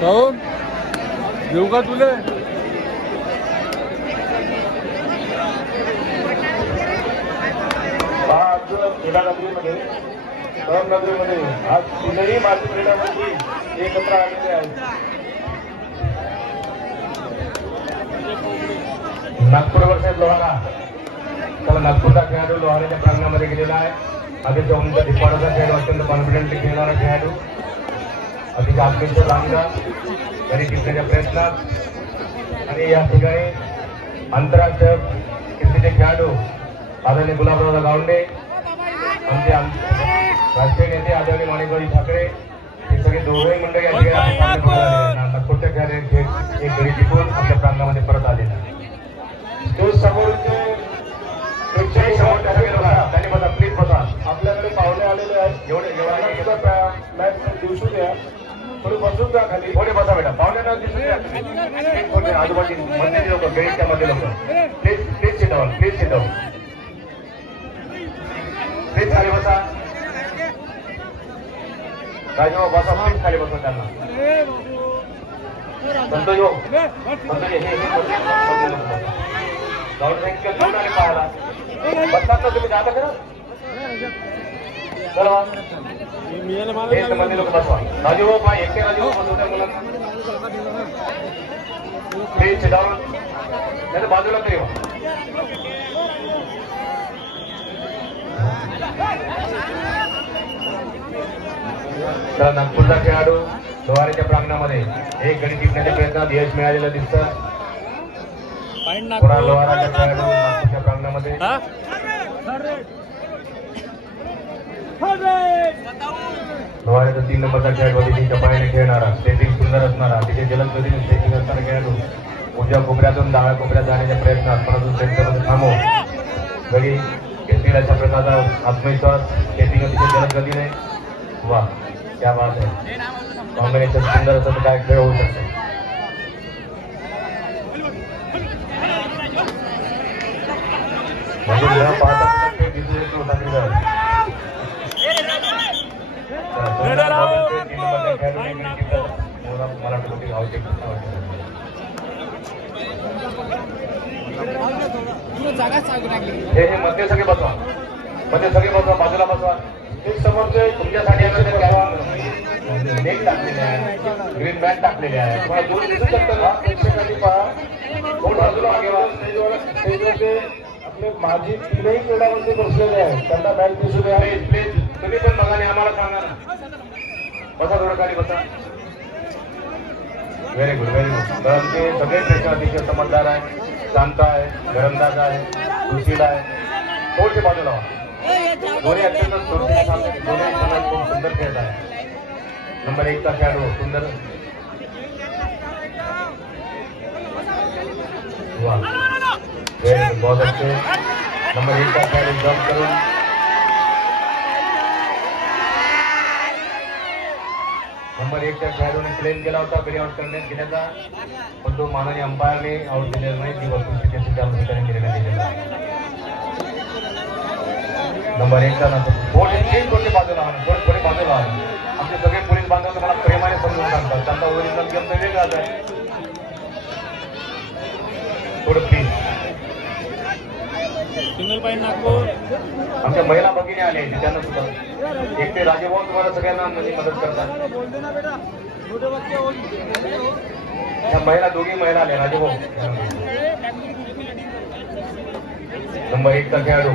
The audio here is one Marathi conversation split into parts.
जाऊन देऊ का तुले? आज क्रीडा नगरीमध्ये आज तीनही माजी क्रीडा मंत्री एकत्र आलेले आहेत. नागपूर वर्षात लोहारा त्याला नागपूरचा खेळाडू लोहाराच्या प्रांगणामध्ये गेलेला आहे. अतिशय उंच दिपाडाचा खेळाडू, अत्यंत कॉन्फिडंटली खेळणारा खेळाडू, अतिशय आत्मविश्वास चांगला घरी जिंकण्याच्या प्रयत्नात. आणि या ठिकाणी आंतरराष्ट्रीय कीर्तीचे खेळाडू आदरणीय गुलाबराव गावंडे, आमचे राष्ट्रीय नेते आदरणीय माणिकभाई ठाकरे, हे सगळे दोघंही मंडळी या ठिकाणी नागपूरच्या खेळाडू एक गडी जिंकून आपल्या प्रांगणामध्ये परत आलेला. तो समोरचे त्यांनी बसा, प्लीज बसा. आपल्याकडे पाहुणे आलेले आहेत. एवढे मॅच दिवसू द्या, थोडी बसून द्या खाली. थोडे बसा बेटा, पाहुण्यांना दिसून द्या. आजूबाजू मध्ये लोक, गणितच्या मध्ये लोक, please please sit down, please sit down, please खाली बसा. राजू बसा, प्लीज खाली बसा. त्यांना संतोष हो, संतोष हे पाहायला बसतात ना तुम्ही, जाता करा. मध्ये लोक बसवा. राजू भाऊ पहा, एकटे राजू भाऊ बसवत्या मुलांना. प्लीज सिट डाऊन, नाही बाजूला तरी हो. तर नागपूरचा खेळाडू लोहारीच्या प्रांगणामध्ये एक गडी जिंकण्याच्या प्रयत्नात यश मिळालेलं दिसतं. पुन्हा लोहाराच्या खेळाडू नागपूरच्या प्रांगणामध्ये लोहारीचा 3 नंबरचा खेळाडू अतिशय चपाळीने खेळणारा, स्टेटिंग सुंदर असणारा, अतिशय जलद गतीने स्टेटिंग असणारा खेळाडू उजव्या कोपऱ्यातून डाव्या कोपऱ्यात जाण्याच्या प्रयत्नात परंतु सेंटरमध्ये थांबो. गडी घेतलेला अशा प्रकारचा आत्मविश्वास, स्टेटिंग अतिशय जलद गतीने. वा, क्या बात आहे. कॉम्बिनेशन सुंदर असं काय खेळ होऊ शकतो. हे मध्ये सगळे बसवा, मध्ये सगळे बसवा, बाजूला बसवा. एक समोरचे तुमच्यासाठी नेट टाकलेले आहे, ग्रीन बॅग टाकलेले आहे. तुम्हाला दूर दिसू शकतं का? प्रेक्षकांनी पहा, दोन बाजूला मागे स्टेजवरचे आपले माजी 3ही क्रीडामध्ये बसलेले आहेत, त्यांना बॅग दिसू द्या. प्लीज प्लीज तुम्ही पण बघा आणि आम्हाला सांगा ना. बसा, थोडं खाली बसा. Very good, very good. तर आमचे सगळे प्रेक्षक अतिशय समजदार आहे, शांत आहे, घरंदाज आहे, सुशील आहे. थोडे बाजूला व्हा. दोन्ही अत्यंत दोन्ही खूप सुंदर खेळत आहे. नंबर 1चा खेळाडू सुंदर, बहुत अच्छे. नंबर 1चा खेळाडू जम्प करून नंबर 1च्या खेळाडूने क्लेम केला होता गडी आउट करण्यात घेण्याचा, पण तो माननीय अंपायरने आउट दिलेला नाही. ती वस्तुस्थिती त्या ठिकाणी केलेला गेलेला आहे. नंबर 1चा थोडे बाजूला थोडे बाजूला. आमचे सगळे पोलीस बांधव तुम्हाला प्रेमाने समजून सांगतात, त्यांचा ओरिजिनल गेम तर वेगळाच आहे. थोडं प्लीज. आमच्या महिला भगिनी आले, त्यांना सुद्धा एकटे राजेभाऊ तुम्हाला सगळ्यांना मदत करतात. त्या महिला, दोघी महिला आल्या. राजेभाऊ नंबर 1चा खेळाडू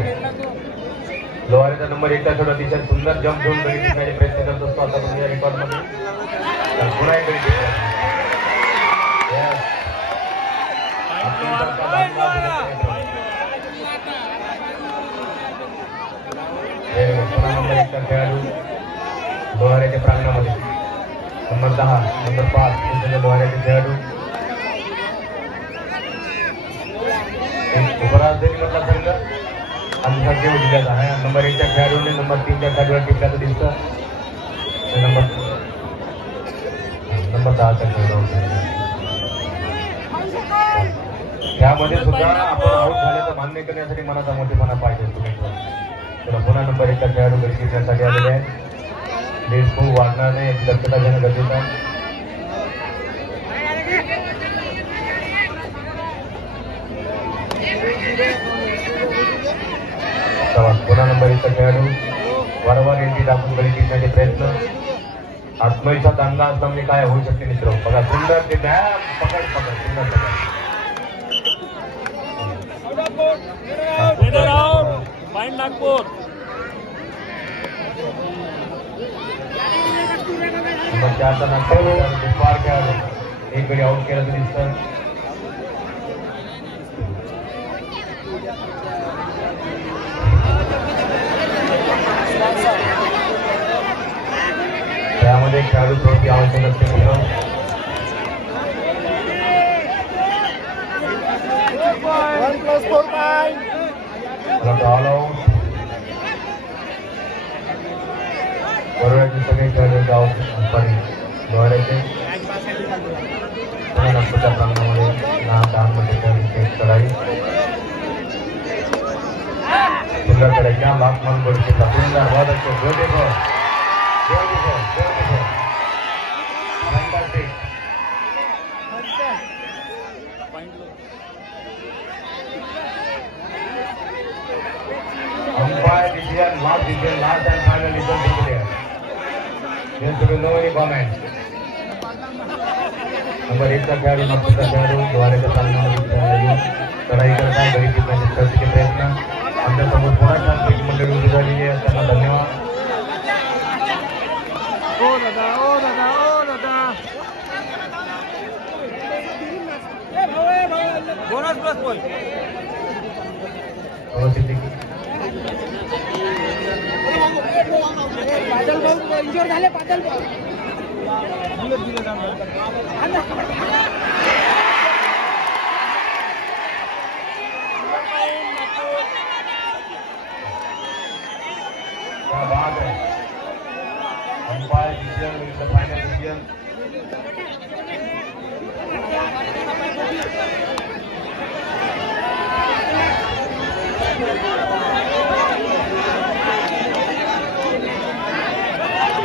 लोहारीचा नंबर 1चा खेळाडू अतिशय सुंदर जम्प घेऊन गडी जिंकण्याचे प्रयत्न करत असतो. आता पण या रेकॉर्डमध्ये पुन्हा एक गडी जिंकला. पुन्हा नंबर 1चा खेळाडू लोहाऱ्याच्या प्रांगणामध्ये नंबर 10, नंबर 5 लोहाऱ्याचे खेळाडू. उपराजधानीमधला संघ आमचा घेऊ जिल्ह्याचा आहे. नंबर 1च्या खेळाडूने नंबर 3च्या खेळाडूला टिपल्याचं दिसतं. नंबर 10चा खेळाडू. त्यामध्ये सुद्धा आपण आऊट झाल्याचं मान्य करण्यासाठी मनाचा मोठेपणा पाहिजे तुम्ही. तर पुन्हा नंबर 1चा खेळाडू गडी जिंकण्यासाठी आलेले आहेत. लेट खूप वाढणार नाही याची दक्षता घेणं गरजेचं आहे. पुन्हा नंबर 1 खेळाडू वारंवार एंट्री टाकून गडी जिंकण्याचे प्रयत्न. आत्मविश्वास दांडगा असल्यामुळे काय होऊ शकते मित्र. बघा सुंदर ते पकड सुंदर नागपूर नंबर 4चा नागपूर खेळाडू एक गडी आउट केल्याचं दिसतं. त्यामध्ये खेळाडू थोडी आवश्यक असते मित्र. ऑल आउट बरोबर सगळे खेळाडू आवश्यक दोहऱ्याचे पुन्हा नागपूरच्या प्रांगणामध्ये लहान 10 मध्ये करावी सुंदरकडे क्या लाख म्हणून करू शकता. सुंदर बहुत अच्छे beautiful fantastic. umpire decision, last and final decision declared. There should be no any comment. Number 1चा खेळाडू नागपूरचा खेळाडू द्वारेच्या सामन्यामध्ये लढाई करत आहे. गडी जिंकण्याचे प्रयत्न. आमच्यासमोर पुन्हा छान मंडळी उभी झालेली आहे. त्यांना धन्यवाद. बोनस प्लस पॉइंट पाटल भाऊ इंजोर झाले. पाटल भाऊ क्या बात है. Umpire decision will the final decision.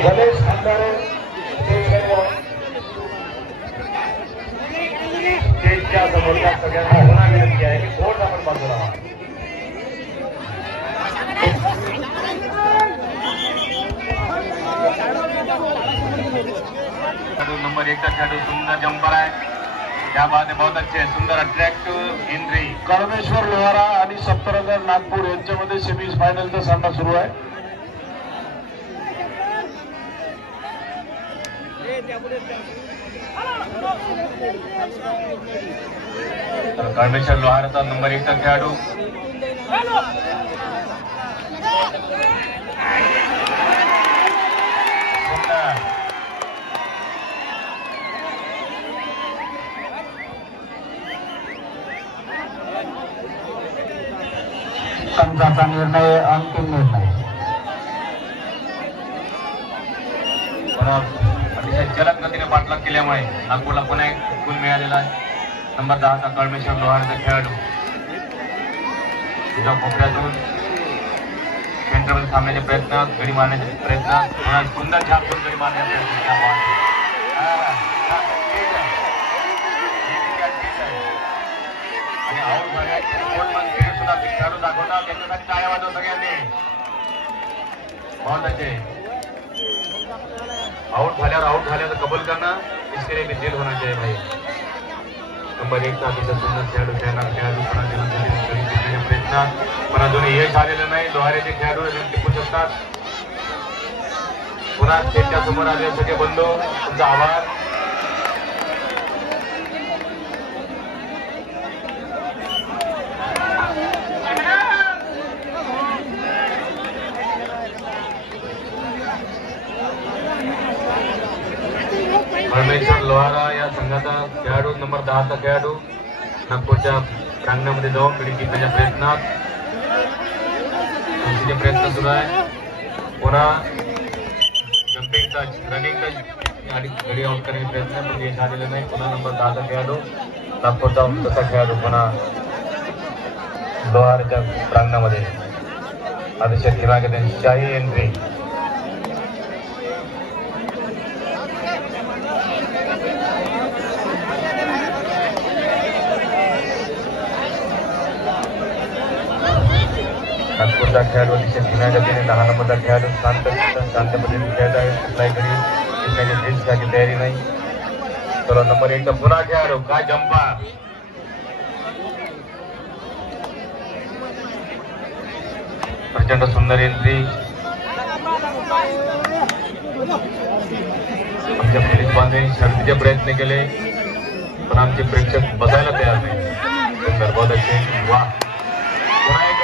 Ganesh Khandare स्टेजच्या समोरच्या सगळ्यांना पुन्हा विनंती आहे की थोडं आपण बाजूला व्हा. नंबर 1चा खेळाडू सुंदर जंपर आहे. क्या बात है. बहुत अच्छे सुंदर अट्रॅक्टिव्ह एंट्री. कळमेश्वर लोहारा आणि सप्तरंग नागपूर यांच्यामध्ये सेमीज फायनलचा सामना सुरू आहे. कळमेश्वर लोहाराचा नंबर 1चा खेळाडू पंचाचा निर्णय अंतिम निर्णय. अतिशय जलद गतीने पाठलाग केल्यामुळे नागपूरला पुन्हा एक गुण मिळालेला आहे. नंबर 10चा कळमेश्वर लोहाराचा खेळाडू तुझ्या कोपऱ्यातून सेंटरमध्ये थांबण्याचे प्रयत्न. गडी मारण्याचे प्रयत्न. पुन्हा सुंदर छापून गडी मारण्याचा प्रयत्न. आणि आऊट झाले सुद्धा खेळाडू दाखवतात. त्यांच्यासाठी टाळ्या वाजव सगळ्यांनी. बहुत अच्छे. आउट झाल्याचं कबूल करणं इसके लिए भी जेल होना चाहिए भाई. नंबर 1चा अतिशय सुंदर खेळाडू प्रयत्न. पण अजूनही यश आलेलं नाही. लोहारेचे खेळाडू टिकू शकतात. पुन्हा स्टेजच्या समोर आले सगळे बंधू तुमचा आभार. कळमेश्वर लोहारा या संघाचा खेळाडू नंबर 10चा खेळाडू नागपूरच्या प्रांगणामध्ये जाऊन गडी जिंकण्याच्या प्रयत्नात प्रयत्न सुरू आहे. पुन्हा जम्पिंग टच रनिंग टच गडी आउट करण्याचे प्रयत्न पण यश आलेलं नाही. पुन्हा नंबर 10चा खेळाडू नागपूरचा उंचचा खेळाडू पुन्हा लोहाराच्या प्रांगणामध्ये अतिशय दिमाग त्यांची शाही एंट्री. नागपूरचा खेळाडू अतिशय धीम्या गतीने 10 नंबरचा खेळाडू शांत पद्धतीने खेळत आहे. कुठलाही घरी जिंकण्याची ड्रिल्सची तयारी नाही. चला नंबर 1 चा पुन्हा खेळाडू काय जंपा प्रचंड सुंदर एंट्री. आमच्या पोलीस बांधवांनी शर्तीचे प्रयत्न केले पण आमचे प्रेक्षक बसायला तयार नाही. सुंदर बहुत अच्छे. वा पुन्हा एक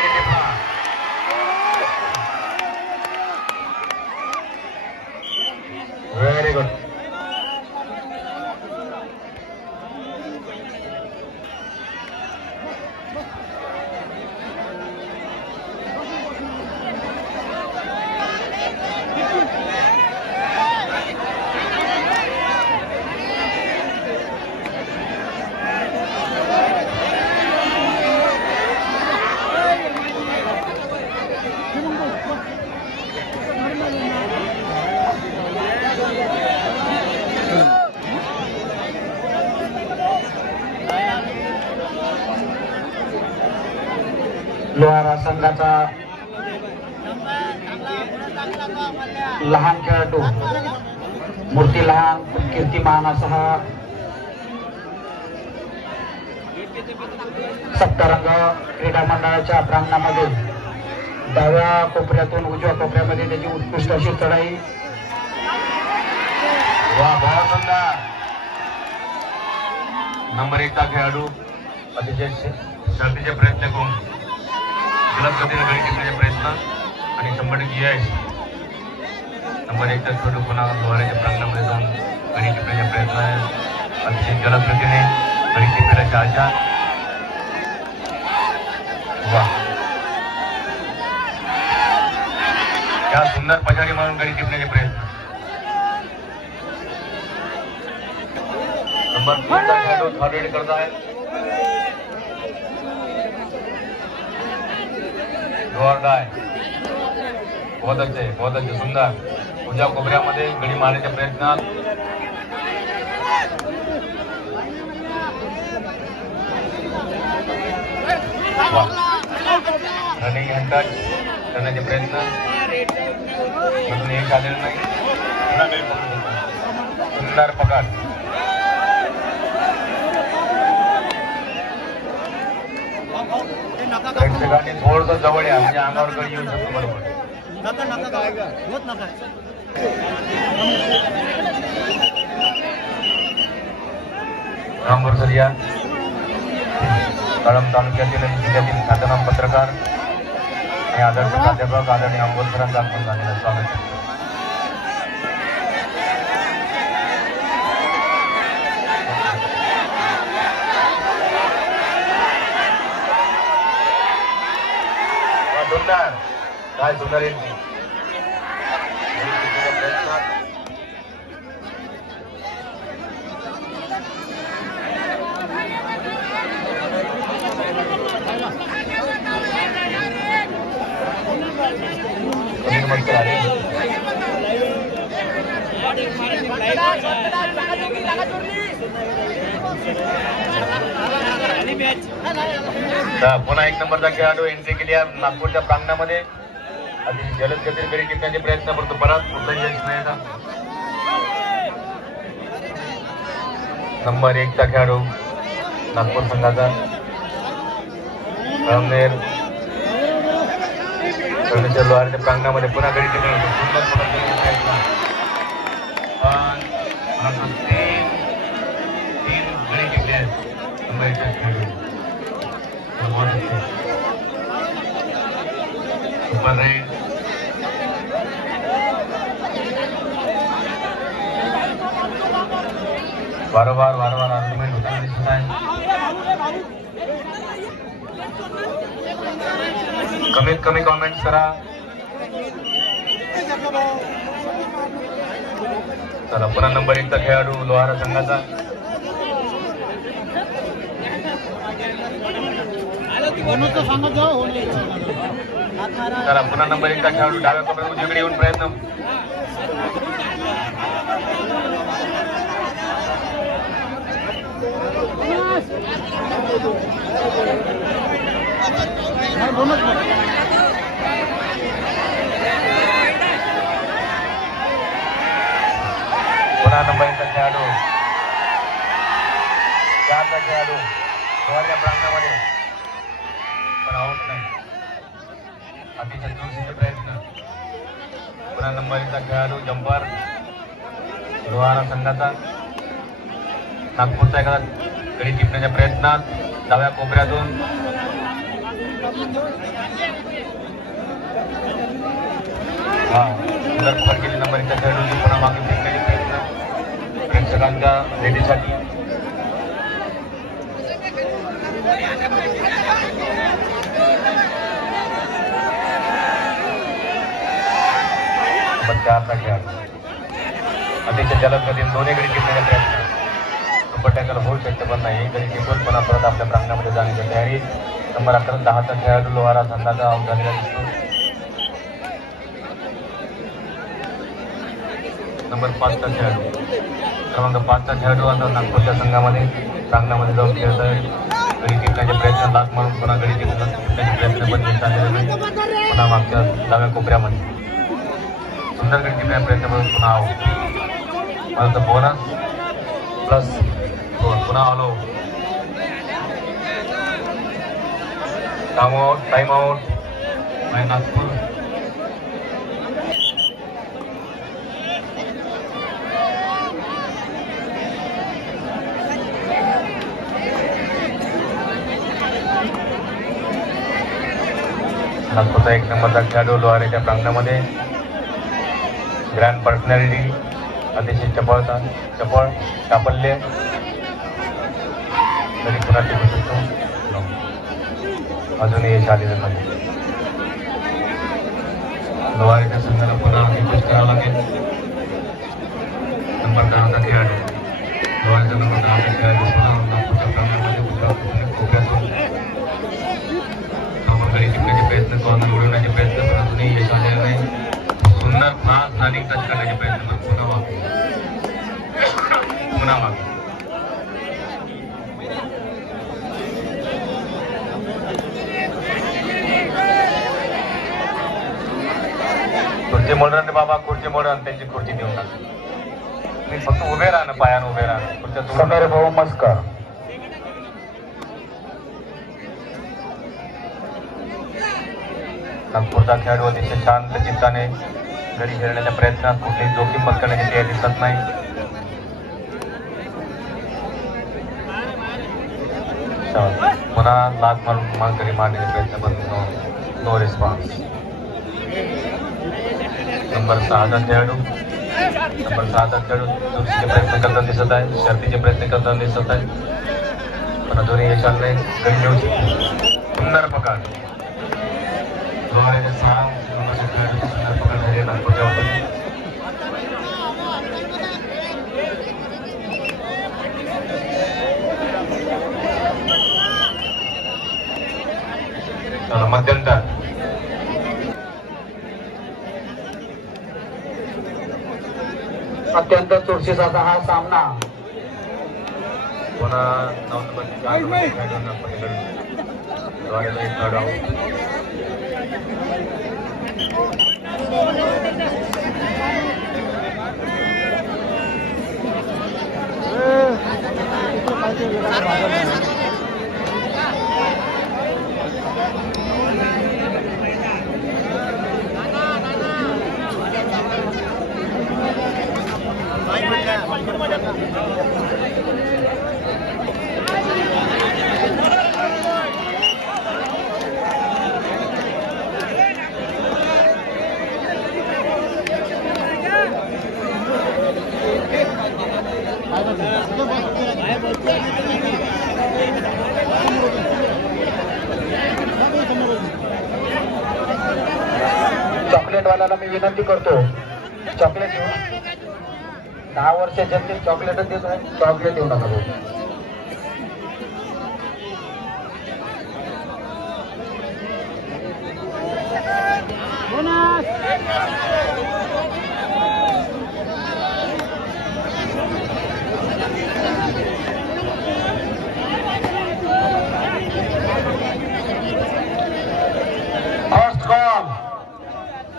व्हेरी गुड. लोहारा संघाचा लहान खेळाडू मूर्ती लहान कीर्तिमान असा हा सप्तरंग क्रीडा मंडळाच्या प्रांगणामध्ये डाव्या कोपऱ्यातून उजव्या कोपऱ्यामध्ये त्याची उत्कृष्ट अशी चढाई. वा बहुत सुंदर. नंबर 1 चा खेळाडू अतिशय शर्तीचे प्रयत्न करून जलद गतीने गडी टिपण्याचे प्रयत्न आणि 100% यश. नंबर 1 चा खेळाडू पुन्हा लोहाऱ्याच्या प्रांगणामध्ये जाऊन गडी टिपण्याचे प्रयत्न आहे. अतिशय जलद गतीने गडी टिपण्याची आशा. वा क्या सुंदर पछाडी मारून गडी टिपण्याचे प्रयत्न. नंबर 3 चा खेळाडू थर्ड रेड करत आहे. बहुत अच्छे सुंदर उजव्या कोपऱ्यामध्ये गडी मारण्याच्या प्रयत्नात. रनिंग हँड टच करण्याचे प्रयत्न म्हणून एक आलेलं नाही. सुंदर पकड. प्रेक्षकांनी थोडंसं जवळ या म्हणजे अंगावर गडी येऊ शकतो. बरोबर रामभर सर या कळंब तालुक्यातील आणि जिल्ह्यातील ख्यातनाम पत्रकार आणि आदर्श प्राध्यापक आदरणीय आंबोलकरांचं आपण झालेलं स्वागत. सुंदर काय सुंदर एंट्री. पुन्हा 1 नंबरचा खेळाडू एंट्री केली आहे नागपूरच्या प्रांगणामध्ये. अतिशय जलद गतीने गडी टिपण्याचे प्रयत्न करतो परत कुठलाही यश नाही. नंबर 1 चा खेळाडू नागपूर संघाचा कळमनेर लोहारच्या प्रांगणामध्ये पुन्हा गडी टिपण्याचा सुंदर प्रयत्न. तीन गडी टिपले आहेत नंबर 1 चा खेळाडू. Super red. वारंवार आर्ग्युमेंट होताना दिसत आहे. कमीत कमी कॉमेंट्स करा. चला पुन्हा नंबर 1 चा खेळाडू लोहारा संघाचा. चला पुन्हा नंबर 1 चा खेळाडू डाव्या कोपऱ्यात उजवीकडे येऊन प्रयत्न. नंबरचा खेळाडू 4चा खेळाडू लोहारच्या प्रांगणामध्ये पण आउट नाही. अतिशय चुरशीचे प्रयत्न. पुन्हा नंबरचा खेळाडू जंपर लोहारा संघाचा. नागपूरचा एखादा गडी टिपण्याच्या प्रयत्नात डाव्या कोपऱ्यातून सुंदर पकड केली नंबरच्या खेळाडूची. पुन्हा मागे फेकण्याचे प्रयत्न प्रेक्षकांच्या भेटीसाठी. चारचा खेळाडू अतिशय जलद गतीने दोन्ही गडी टिपण्याचा प्रयत्न. सुपर टॅकल होऊ शकते पण नाही. गडी टिपून पुन्हा परत आपल्या प्रांगणामध्ये जाण्याची तयारी. नंबर 10चा खेळाडू लोहारा संघाचा आउट झालेला दिसतो. नंबर 5चा खेळाडू क्रमांक 5चा खेळाडू आता नागपूरच्या संघामध्ये प्रांगणामध्ये जाऊन खेळत आहे. गडी टिपण्याचे प्रयत्न लाच मारून पुन्हा गडी टिपण्याचे प्रयत्न पण यश आलेले नाही. पुन्हा मागच्या डाव्या कोपऱ्यामध्ये सुंदर गडी टिपण्याचा प्रयत्न करून पुन्हा आउट. मला तर बोनस प्लस पुन्हा आलो. Time out Nagpur. नागपूरचा 1 नंबरचा खेळाडू लोहारेच्या प्रांगणामध्ये. ग्रँड पर्सनॅलिटी अतिशय चपळ चापल्य तरी पुन्हा टिकू शकतो. अजूनही यश आलेलं नाही. लोहारेच्या संघाला पुन्हा रिक्वेस्ट करावं लागेल. नंबर 10चा खेळाडू लोहारेचा नंबर 10चा खेळाडू पुन्हा नागपूरच्या प्रांगणामध्ये कोपऱ्यातून गडी टिपण्याचे प्रयत्न करून उडवण्याचे प्रयत्न पण अजूनही यश आलेलं नाही. सुंदर फास्ट रनिंग टच करण्याचे प्रयत्न पुन्हा मागे. खुर्ची मोडून रे बाबा, खुर्ची मोडून त्यांची खुर्ची देऊन टाक. तुम्ही फक्त उभे राहा ना, पायानं उभे राहा. खुर्च्या समीर भाऊ मस्कर. नागपूरचा खेळाडू अतिशय शांत चित्ताने गडी खेळण्याच्या प्रयत्नात कुठलीही जोखीम पत्करण्याची तयारी दिसत नाही. पुन्हा लाच मारून गडी मारण्याचे प्रयत्न पण नो रिस्पॉन्स. नंबर 6चा खेळाडू चुरशीचे प्रयत्न करताना दिसत आहे. शर्तीचे प्रयत्न करताना दिसत आहे पण अजूनही यश आलं नाही. गडी मिळू शकतो. सुंदर पकड लोहारेच्या 6 नंबरच्या खेळाडूची सुंदर पकड झाली नागपूरच्या वतीने. मध्यंतर अत्यंत चुरशीचा हा सामना. पुन्हा 9 नंबरची खेळाडूंना पलीकडे लोहारेचा एक खेळाडू आउट. चॉकलेटवाल्याला मी विनंती करतो, चॉकलेट घेऊ. 10 वर्ष जनतेत चॉकलेटच देत आहे, चॉकलेट देऊ नका भाऊ. First call,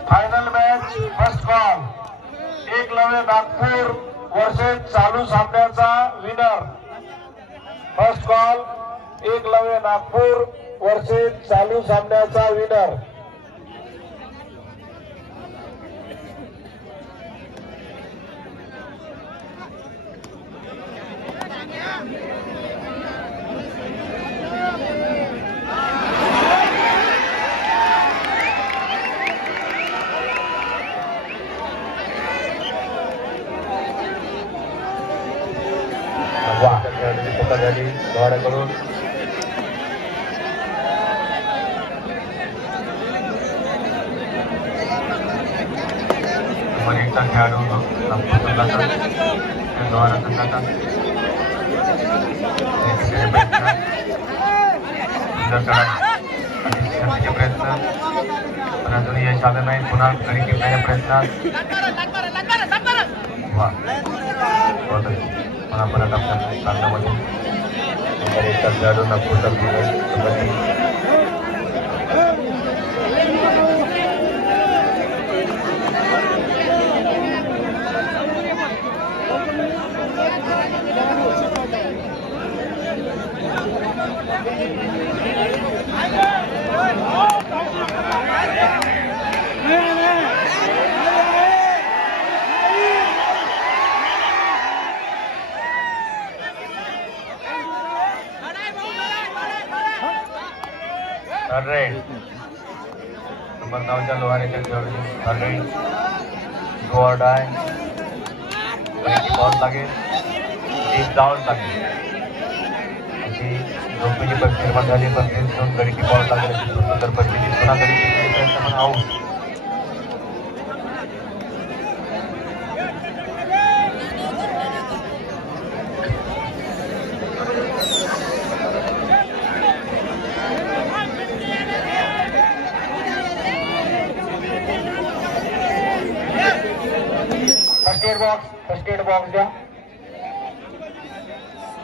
final match first call. Eklavya Nagpur versus चालू सामन्याचा winner. First call Eklavya Nagpur versus चालू सामन्याचा विनर. झाली लोहाराकडून. मरीचा खेळाडू नागपूर संघाचा लोहारा संघाचा प्रयत्न पण अजूनही यश आलं नाही. पुन्हा गडी टिपण्याच्या प्रयत्नात पुन्हा परत आपल्या सामन्यामध्ये खेळाडू नागपूरचा नंबर 9च्या लोहारेच्या खेळाडू already go or die. Ball लागेल डीप जाऊन लागेल अशी झोपेची परिस्थिती निर्माण झाली. पण घेऊन गडीची बॉल लागेल अशी सुंदर परिस्थिती. पुन्हा गडीची प्रयत्न पण आऊट. फर्स्ट एड बॉक्स द्या.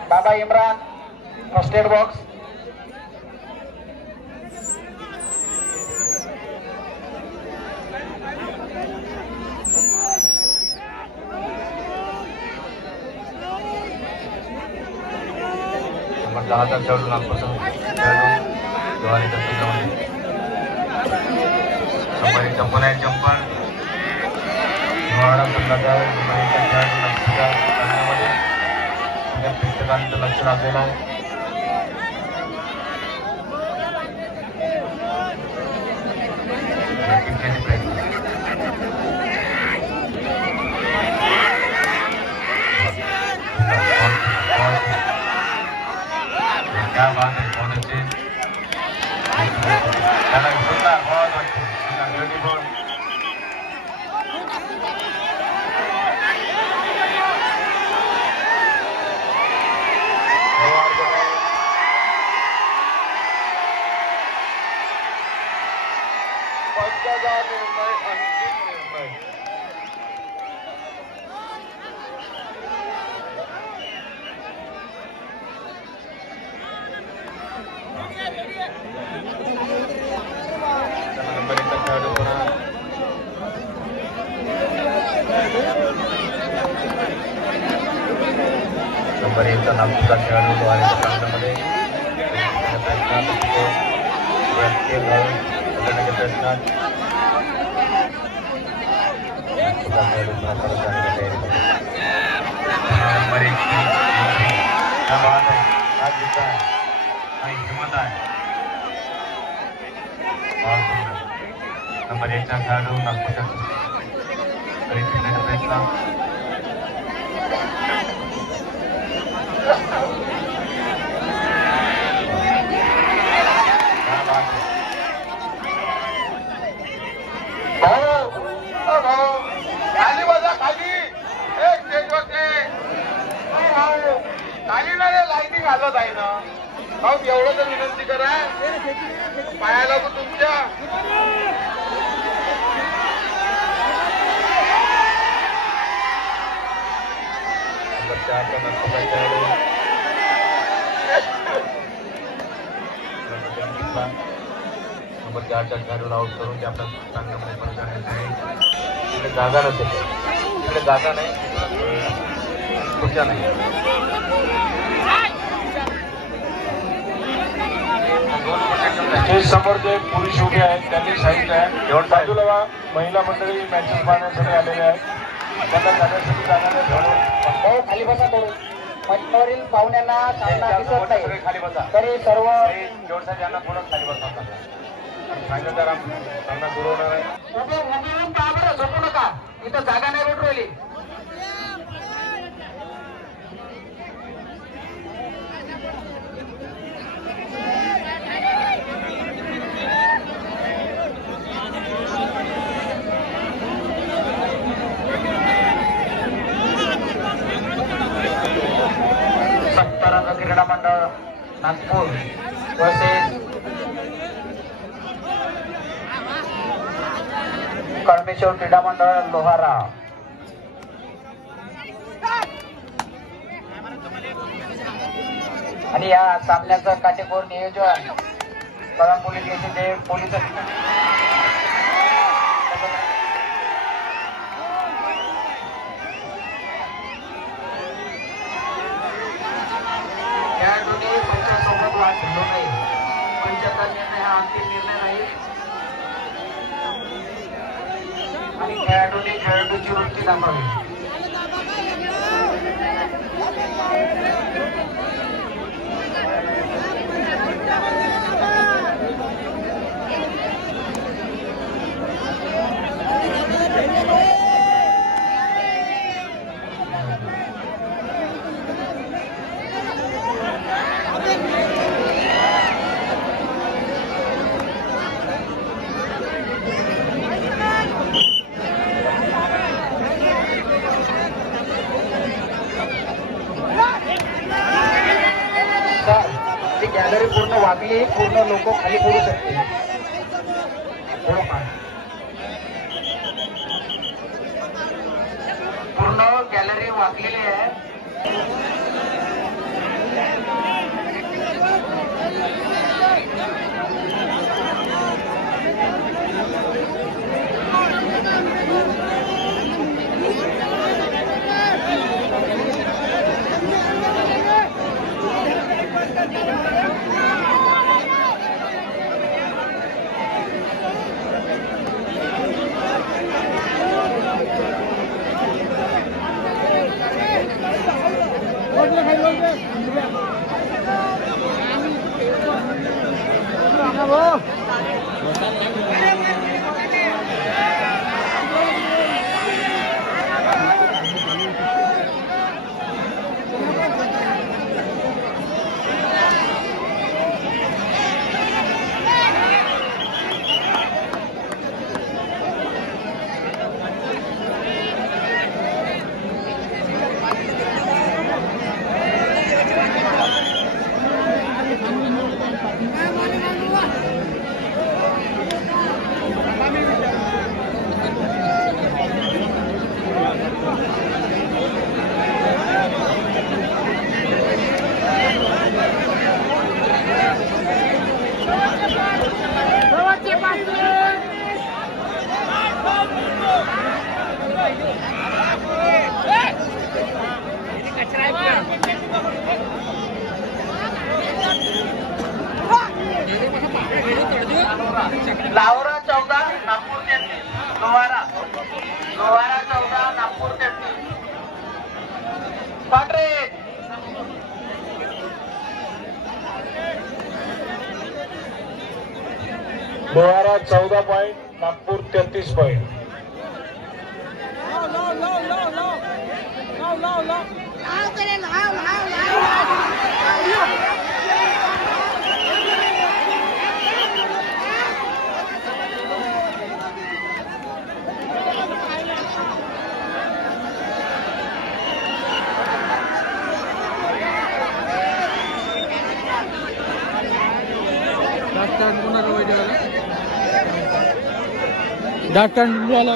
बाबा Imran first aid box. Number 10चा खेळाडू नागपूरचा खेळाडू लोहारेच्या संघामध्ये नंबर 1 पुन्हा जंपर लोहारा संघाचा मुंबईचा खेळाडू नागपूरच्या संघामध्ये प्रेक्षकांचं लक्ष लागलेलं आहे. क्या बात है. बहुत अच्छे सुंदर बहुत अच्छे ब्यूटीफुल. निर्णय अंतिम निर्णय. नंबर 1चा खेळाडू पुन्हा नंबर 1चा नागपूरचा खेळाडू लोहारेच्या संघामध्ये प्रयत्नात नंबर 1 क्या बात है. आज जीता है. काही हिंमत आहे. नंबर 1चा खेळाडू नागपूरच्या प्रयत्न खाली बजा खाली. एक खाली ना लाईटिंग घालत आहे ना. एवढं तर विनंती करा पायाला पण तुमच्या. नंबर 4च्या खेळाडूला आउट करून ते आपल्या संघामध्ये परिचालन आहे. तिकडे जागा नसेल. तिकडे जागा नाही. खुर्च्या नाही. ते समोर जे पुरुष उभे आहेत त्यांनी साईड आहे. बाजूला महिला मंडळी मॅचेस पाहण्यासाठी आलेले आहेत. त्यांना जाण्यासाठी जाण्याने खाली बसा थोडं. मंचावरील पाहुण्यांना सामना दिसत नाही. खाली बसा. तरी सर्व जोडसाठी यांना थोडं खाली बसा. सांगितलं सामना सुरू होणार आहे. उभे येऊन पहा बरं, झोपू नका. इथं जागा नाही भेटू राहिली. सप्तरंग क्रीडा मंडळ नागपूर वर्सेस कळमेश्वर क्रीडा मंडळ लोहारा. आणि या सामन्याचं काटेकोर नियोजन कळंब पोलीस स्टेशनचे पोलीस खेळाडूंनी पंचासोबत वाद घालू नये. पंचाचा निर्णय हा अंतिम निर्णय नाही आणि खेळाडूंनी खेळाडूची वृत्ती दाखवावी. ती गॅलरी पूर्ण वागली, पूर्ण लोक खाली पडू शकते. पूर्ण गॅलरी वागलेली आहे. लावरा 14 नागपूर 33 लोहारा 14 नागपूर 33 पाटरे. Lohara 14 point, Nagpur 33 point. डॉक्टर वाला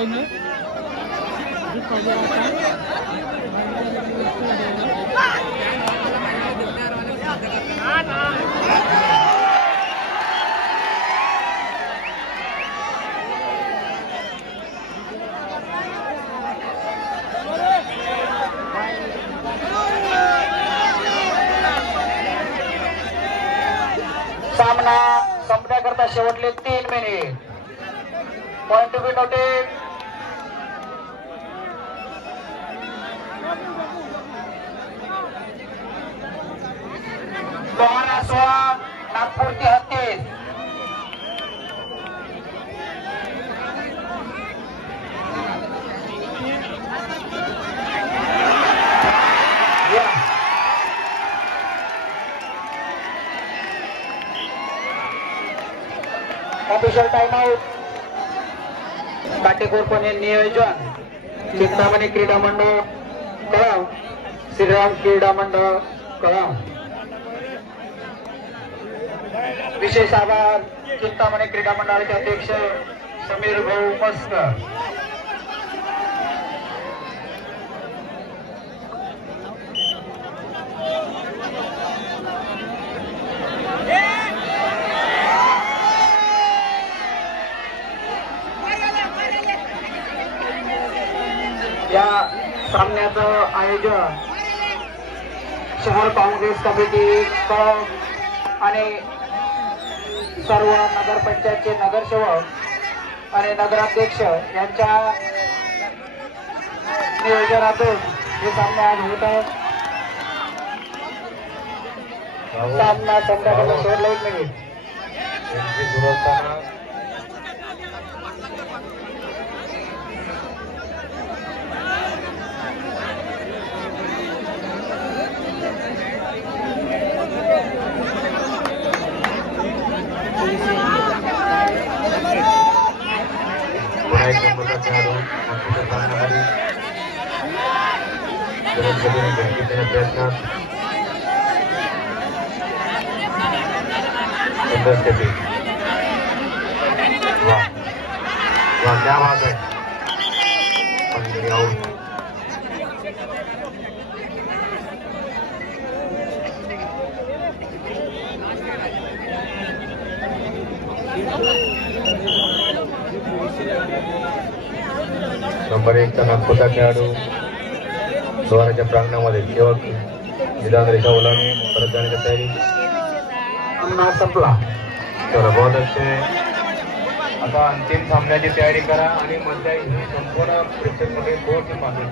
शेवटले 3 minute. Point to be noted. Lohara 16 Nagpur 33. ऑफिशियल टाइम आउट. काटेकोरपणे नियोजन चिंतामणी क्रीडा मंडळ कळम, श्रीराम क्रीडा मंडळ कळम. विशेष आभार चिंतामणी क्रीडा मंडळाचे अध्यक्ष समीर भाऊ मस्कर. या सामन्याचं आयोजन शहर काँग्रेस कमिटी कळम आणि सर्व नगरपंचायतचे नगरसेवक आणि नगराध्यक्ष यांच्या नियोजनातून हे सामना आज होत आहे. सामना संध्याकाळी शेवटला 1 मिनिट. क्या बात है. नंबर 1 चा नागपूरचा खेळाडू लोहाराच्या प्रांगणामध्ये सेवक विधान रेषा ओलांडून परत जाण्याची तयारी. संपला. तर बहुत अच्छे. आता अंतिम सामन्याची तयारी करा आणि मध्या ही संपूर्ण प्रेक्षकमध्ये बोर्ड पासून